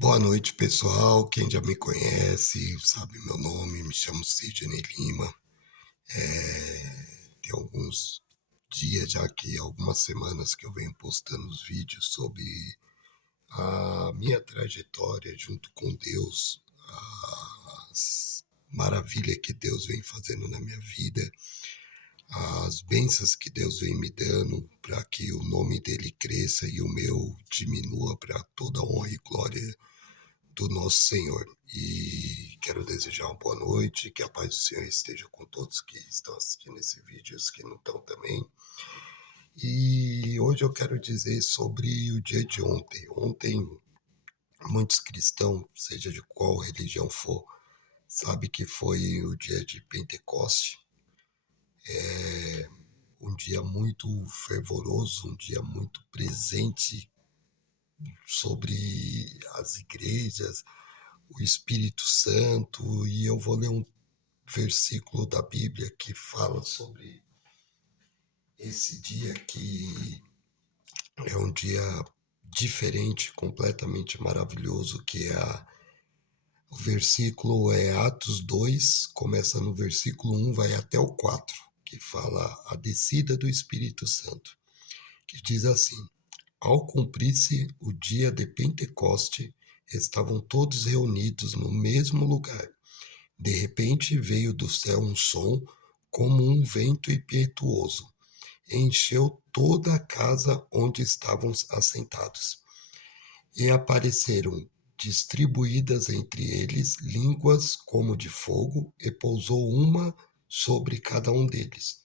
Boa noite, pessoal. Quem já me conhece, sabe meu nome, me chamo Sidney Lima. Tem alguns dias já que, algumas semanas que eu venho postando os vídeos sobre a minha trajetória junto com Deus, as maravilhas que Deus vem fazendo na minha vida, as bênçãos que Deus vem me dando para que o nome dele cresça e o meu diminua para toda honra e glória do nosso Senhor. E quero desejar uma boa noite, que a paz do Senhor esteja com todos que estão assistindo esse vídeo e os que não estão também. E hoje eu quero dizer sobre o dia de ontem. Ontem, muitos cristãos, seja de qual religião for, sabe que foi o dia de Pentecoste. Um dia muito fervoroso, um dia muito presente sobre as igrejas, o Espírito Santo, e eu vou ler um versículo da Bíblia que fala sobre esse dia que é um dia diferente, completamente maravilhoso, que é o versículo é Atos 2, começa no versículo 1, vai até o 4, que fala a descida do Espírito Santo, que diz assim: Ao cumprir-se o dia de Pentecoste, estavam todos reunidos no mesmo lugar. De repente veio do céu um som como um vento impetuoso. Encheu toda a casa onde estavam assentados. E apareceram distribuídas entre eles línguas como de fogo, e pousou uma sobre cada um deles.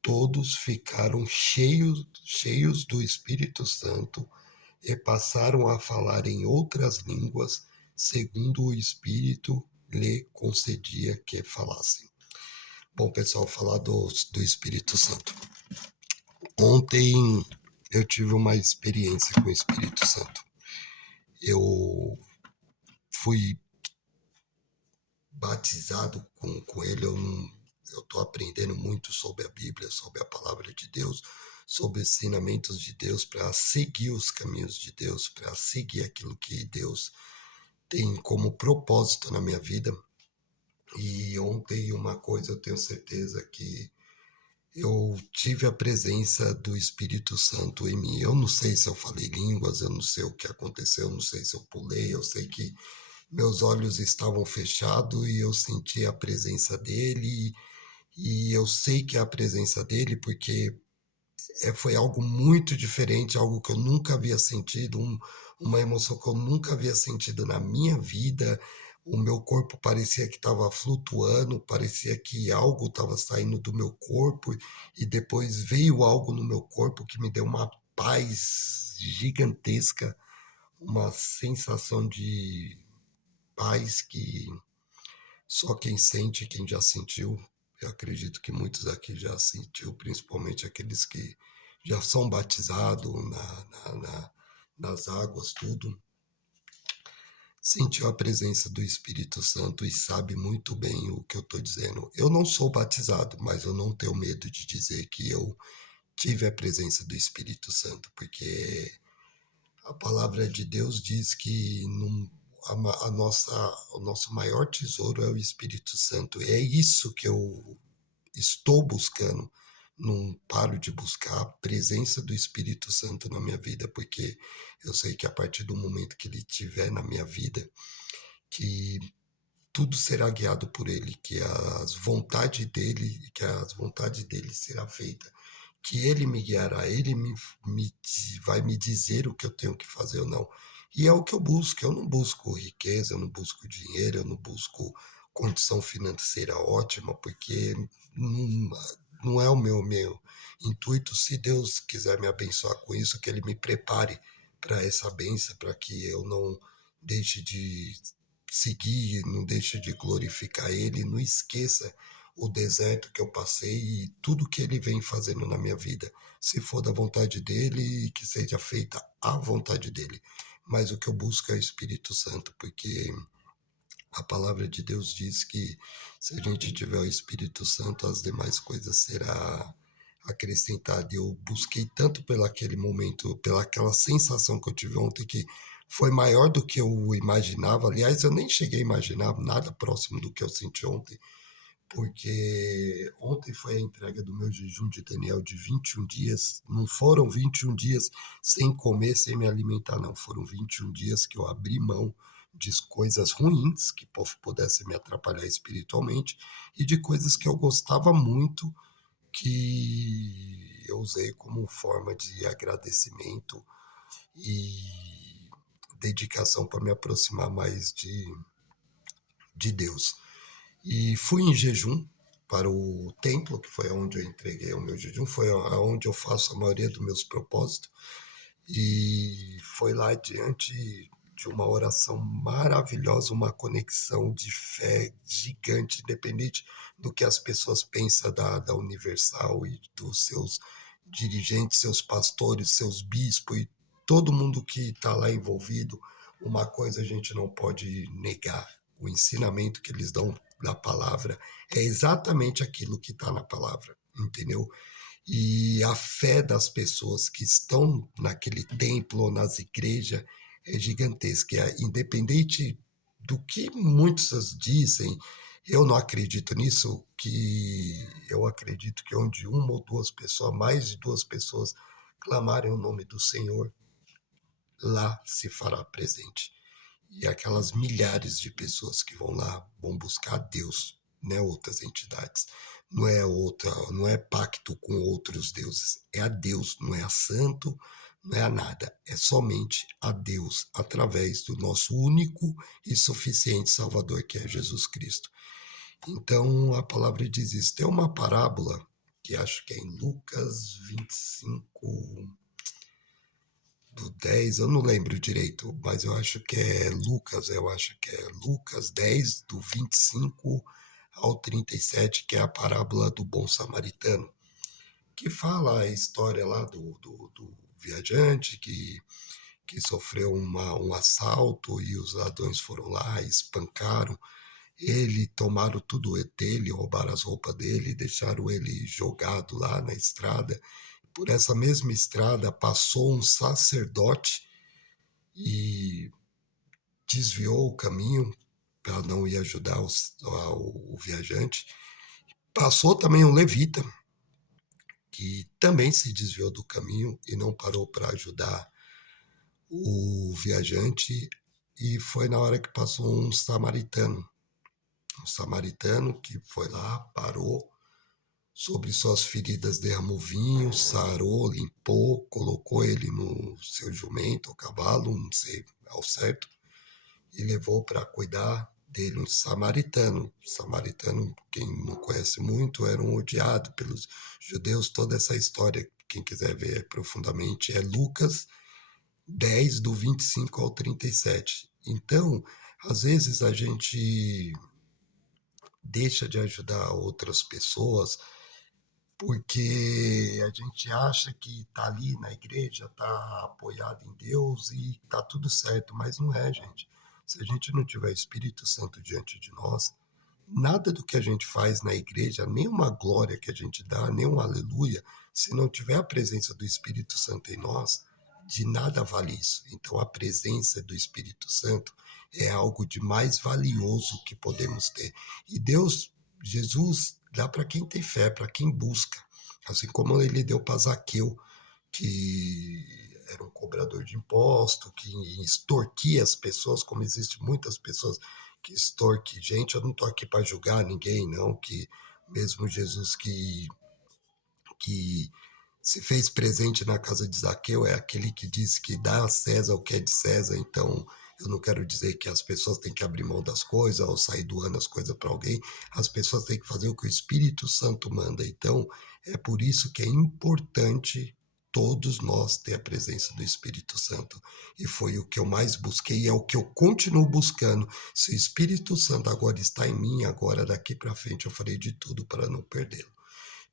Todos ficaram cheios do Espírito Santo e passaram a falar em outras línguas, segundo o Espírito lhe concedia que falassem. Bom, pessoal, falar do Espírito Santo. Ontem eu tive uma experiência com o Espírito Santo. Eu fui batizado com ele. Eu estou aprendendo muito sobre a Bíblia, sobre a palavra de Deus, sobre os ensinamentos de Deus, para seguir os caminhos de Deus, para seguir aquilo que Deus tem como propósito na minha vida. E ontem uma coisa eu tenho certeza que eu tive a presença do Espírito Santo em mim. Eu não sei se eu falei línguas, eu não sei o que aconteceu, eu não sei se eu pulei, eu sei que meus olhos estavam fechados e eu senti a presença dele. E eu sei que é a presença dele porque foi algo muito diferente, algo que eu nunca havia sentido, uma emoção que eu nunca havia sentido na minha vida. O meu corpo parecia que estava flutuando, parecia que algo estava saindo do meu corpo, e depois veio algo no meu corpo que me deu uma paz gigantesca, uma sensação de paz que só quem sente, quem já sentiu. Eu acredito que muitos aqui já sentiu, principalmente aqueles que já são batizados nas águas, tudo. Sentiu a presença do Espírito Santo e sabe muito bem o que eu estou dizendo. Eu não sou batizado, mas eu não tenho medo de dizer que eu tive a presença do Espírito Santo, porque a palavra de Deus diz que o nosso maior tesouro é o Espírito Santo. E é isso que eu estou buscando. Não paro de buscar a presença do Espírito Santo na minha vida, porque eu sei que a partir do momento que ele estiver na minha vida, que tudo será guiado por ele, que as vontades dele será feita, que ele me guiará, ele vai me dizer o que eu tenho que fazer ou não. E é o que eu busco. Eu não busco riqueza, eu não busco dinheiro, eu não busco condição financeira ótima, porque não, não é o meu intuito. Se Deus quiser me abençoar com isso, que ele me prepare para essa bênção, para que eu não deixe de seguir, não deixe de glorificar ele, não esqueça o deserto que eu passei e tudo que ele vem fazendo na minha vida. Se for da vontade dele, que seja feita a vontade dele. Mas o que eu busco é o Espírito Santo, porque a palavra de Deus diz que se a gente tiver o Espírito Santo, as demais coisas será acrescentada. Eu busquei tanto pelo aquele momento, pela aquela sensação que eu tive ontem, que foi maior do que eu imaginava. Aliás, eu nem cheguei a imaginar nada próximo do que eu senti ontem, porque ontem foi a entrega do meu jejum de Daniel de 21 dias. Não foram 21 dias sem comer, sem me alimentar, não. Foram 21 dias que eu abri mão de coisas ruins que pudessem me atrapalhar espiritualmente e de coisas que eu gostava muito, que eu usei como forma de agradecimento e dedicação para me aproximar mais de Deus. E fui em jejum para o templo, que foi onde eu entreguei o meu jejum, foi onde eu faço a maioria dos meus propósitos, e foi lá diante de uma oração maravilhosa, uma conexão de fé gigante, independente do que as pessoas pensam da Universal e dos seus dirigentes, seus pastores, seus bispos e todo mundo que está lá envolvido. Uma coisa a gente não pode negar: o ensinamento que eles dão da palavra é exatamente aquilo que está na palavra, entendeu? E a fé das pessoas que estão naquele templo ou nas igrejas é gigantesca. Independente do que muitos dizem, eu não acredito nisso, que eu acredito que onde uma ou duas pessoas, mais de duas pessoas, clamarem o nome do Senhor, lá se fará presente. E aquelas milhares de pessoas que vão lá vão buscar Deus, não é outras entidades, não é pacto com outros deuses, é a Deus, não é a santo, não é a nada, é somente a Deus através do nosso único e suficiente Salvador, que é Jesus Cristo. Então a palavra diz isso. Tem uma parábola que acho que é em Lucas 25 do 10, eu não lembro direito, mas eu acho que é Lucas, eu acho que é Lucas 10, do 25 ao 37, que é a parábola do bom samaritano, que fala a história lá do viajante que sofreu um assalto e os ladrões foram lá, espancaram ele, tomaram tudo dele, roubaram as roupas dele, deixaram ele jogado lá na estrada. Por essa mesma estrada passou um sacerdote e desviou o caminho para não ir ajudar o viajante. Passou também um levita, que também se desviou do caminho e não parou para ajudar o viajante. E foi na hora que passou um samaritano que foi lá, parou, sobre suas feridas derramou vinho, sarou, limpou, colocou ele no seu jumento ou cavalo, não sei ao certo, e levou para cuidar dele um samaritano. Samaritano, quem não conhece muito, era um odiado pelos judeus. Toda essa história, quem quiser ver profundamente, é Lucas 10, do 25 ao 37. Então, às vezes a gente deixa de ajudar outras pessoas porque a gente acha que está ali na igreja, está apoiado em Deus e está tudo certo, mas não é, gente. Se a gente não tiver Espírito Santo diante de nós, nada do que a gente faz na igreja, nem uma glória que a gente dá, nem um aleluia, se não tiver a presença do Espírito Santo em nós, de nada vale isso. Então, a presença do Espírito Santo é algo de mais valioso que podemos ter. E Deus, Jesus, dá para quem tem fé, para quem busca. Assim como ele deu para Zaqueu, que era um cobrador de imposto, que extorquia as pessoas, como existem muitas pessoas que extorquem gente. Eu não estou aqui para julgar ninguém, não, que mesmo Jesus que se fez presente na casa de Zaqueu é aquele que diz que dá a César o que é de César. Então eu não quero dizer que as pessoas têm que abrir mão das coisas ou sair doando as coisas para alguém. As pessoas têm que fazer o que o Espírito Santo manda. Então é por isso que é importante todos nós ter a presença do Espírito Santo. E foi o que eu mais busquei e é o que eu continuo buscando. Se o Espírito Santo agora está em mim, agora daqui para frente eu farei de tudo para não perdê-lo,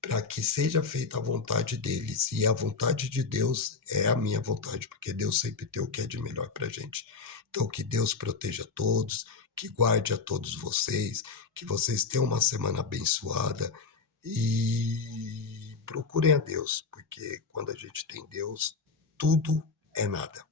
para que seja feita a vontade deles. E a vontade de Deus é a minha vontade, porque Deus sempre tem o que é de melhor para a gente. Então, que Deus proteja todos, que guarde a todos vocês, que vocês tenham uma semana abençoada e procurem a Deus, porque quando a gente tem Deus, tudo é nada.